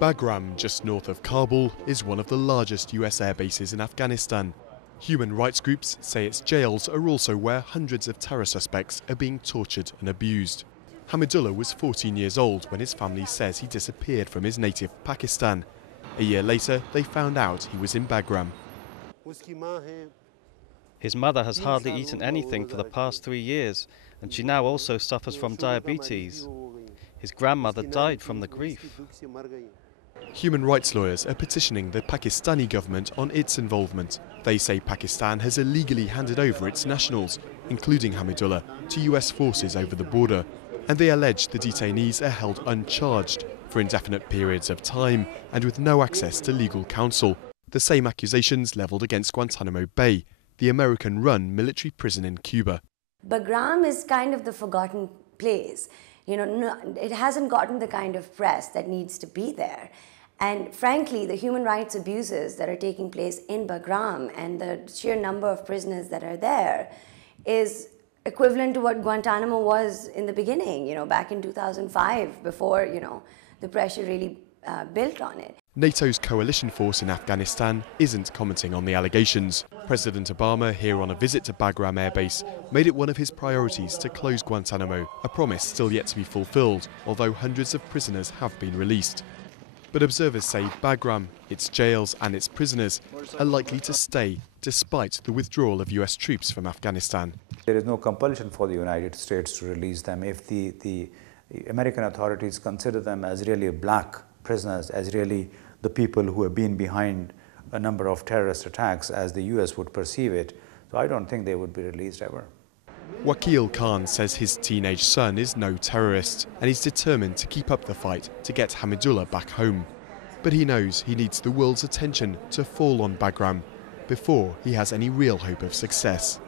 Bagram, just north of Kabul, is one of the largest US air bases in Afghanistan. Human rights groups say its jails are also where hundreds of terror suspects are being tortured and abused. Hamidullah was 14 years old when his family says he disappeared from his native Pakistan. A year later, they found out he was in Bagram. His mother has hardly eaten anything for the past 3 years, and she now also suffers from diabetes. His grandmother died from the grief. Human rights lawyers are petitioning the Pakistani government on its involvement. They say Pakistan has illegally handed over its nationals, including Hamidullah, to US forces over the border. And they allege the detainees are held uncharged for indefinite periods of time and with no access to legal counsel. The same accusations levelled against Guantanamo Bay, the American-run military prison in Cuba. Bagram is kind of the forgotten place. It hasn't gotten the kind of press that needs to be there. And frankly, the human rights abuses that are taking place in Bagram and the sheer number of prisoners that are there is equivalent to what Guantanamo was in the beginning, back in 2005, before, the pressure really built on it. NATO's coalition force in Afghanistan isn't commenting on the allegations. President Obama, here on a visit to Bagram Air Base, made it one of his priorities to close Guantanamo, a promise still yet to be fulfilled, although hundreds of prisoners have been released. But observers say Bagram, its jails and its prisoners are likely to stay despite the withdrawal of US troops from Afghanistan. There is no compulsion for the United States to release them. If the American authorities consider them as really black prisoners, as really the people who have been behind a number of terrorist attacks as the US would perceive it, so I don't think they would be released ever. Wakil Khan says his teenage son is no terrorist and he's determined to keep up the fight to get Hamidullah back home. But he knows he needs the world's attention to fall on Bagram before he has any real hope of success.